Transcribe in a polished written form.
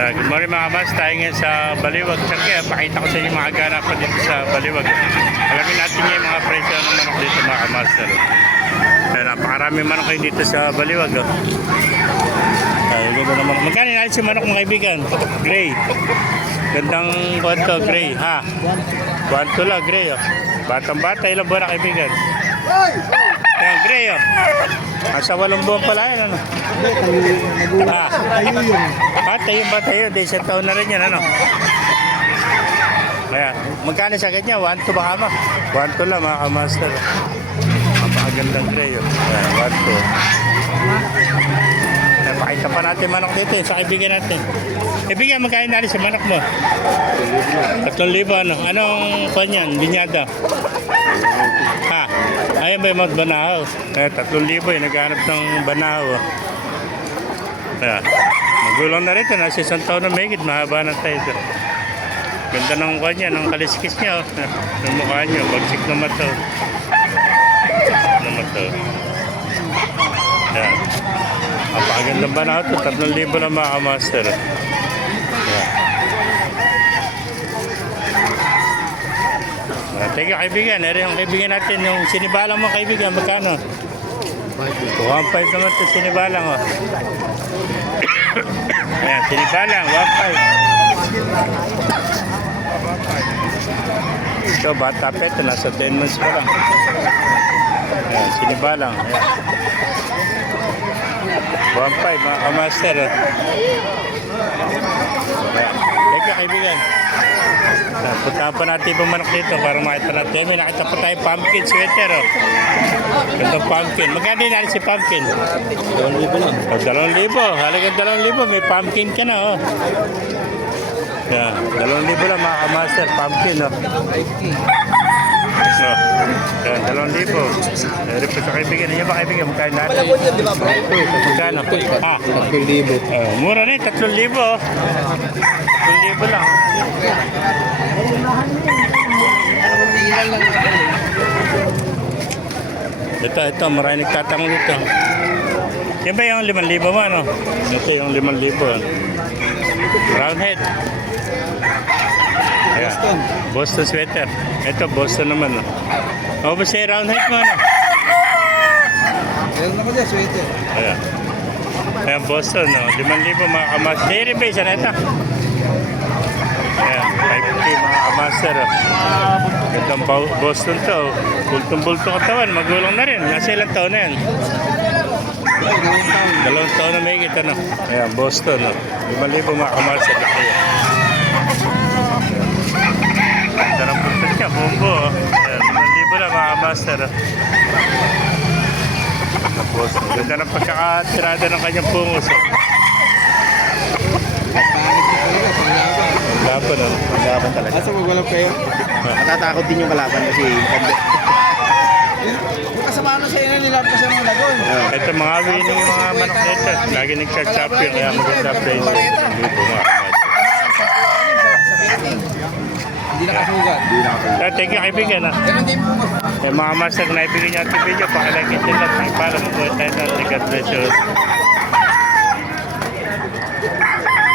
Good morning mga boss, tayo ngayon sa Baliwag. Siyempre, pakita ko sa inyo mga ganapan dito sa Baliwag. Alamin natin yung mga presyo ng manok dito mga master. Napakarami manok kayo dito sa Baliwag. Ganda naman. Magkano natin si manok mga kaibigan? Gray. Gandang kwanto, gray. Ha? Kwanto lang, gray. Batang bata, ilang buwan na kaibigan? Yan, gray. Nasa 8 buwan pala yan, ano? Tayo ba tayo? Di isang taon na rin yan, ano? Kaya, magkano sa kanya? 1-2 ba kama? 1-2 lang, mga kamaster. Napakagandang gray, oh. Ayan, 1-2. Pakita pa natin manok dito, sa kaibigan natin. Kaibigan, magkano na rin sa manok mo? 3,000, ano? Anong kanyan? Binyada? Ha? Ayan ba yung mga banahaw? 3,000 naghanap ng banahaw. Magulang na rin ito, nasa 1 taon na mahigit, mahaba na tayo ito. Ganda ng kanya, ng kaliskis niya, ng mukha niya, bagsik na mata. Yan. Napakagandang banahaw ito, 3,000 na mga master. Teka kaibigan, eri yung kaibigan natin, yung sinibalang mo kaibigan, magkano? 1.5 naman ito sinibalang, oh. Ayan, sinibalang, 1.5. Ito, bata pa ito, nasa 10 months pa lang. Ayan, sinibalang, ayan. 1.5, mga kamaster, oh. Ayan, teka kaibigan. Puntahan pa natin yung manok dito para makita natin. May nakita pa tayo pumpkin sweater. Oh. Gandang pumpkin. Magkano din natin si pumpkin? 2,000 lang. 2,000. Halagang 2,000. May pumpkin ka na. Oh. Yan. 2,000 lang mga kamaster. Pumpkin. Oh. So, yan. 2,000. Dari po sa kaibigan. Yan ba kaibigan? Magkano natin? Magkano? Ha? 3,000. Mura na 3,000. 3,000 lang. Ito, marami nagtatanong dito. Yan ba yung 5,000 mo, ano? Ito yung 5,000. Roundhead. Ayan. Boston sweater. Ito, Boston naman, no? O ba siya roundhead mo, ano? Meron ako dyan, sweater. Ayan. Ayan, Boston, no? 5,000 mga kamas. Dairy base, ano ito? Ayan, 5K mga kamaster. Itong Boston to. Bultong-bultong katawan. Magulang na rin. Nasa ilang taon na yan? 2 taon na may kita, no? Ayan, Boston, no? 5,000 mga kamaster. Ayan. Ganda ng puntos niya. Bumbo, oh. Ayan, 5,000 na mga kamaster. Boston. Ganda ng pagkakatirada ng kanyang pungos, oh. Laban, no? Laban talaga. Asa magulap kayo? Natatakot din yung kalaban kasi yung kasama na sa inyo nilap ko sa mga lagon. Ito mga winning yung mga manok nito. Lagi nagka-champion kaya maganda price. Dito mga kamatis. Hindi nakasugat. Thank you kaibigan, ha? Mga master na ibigay niyo ang video. Pakilagin din lang. Para mabuhay tayo natin. God bless you.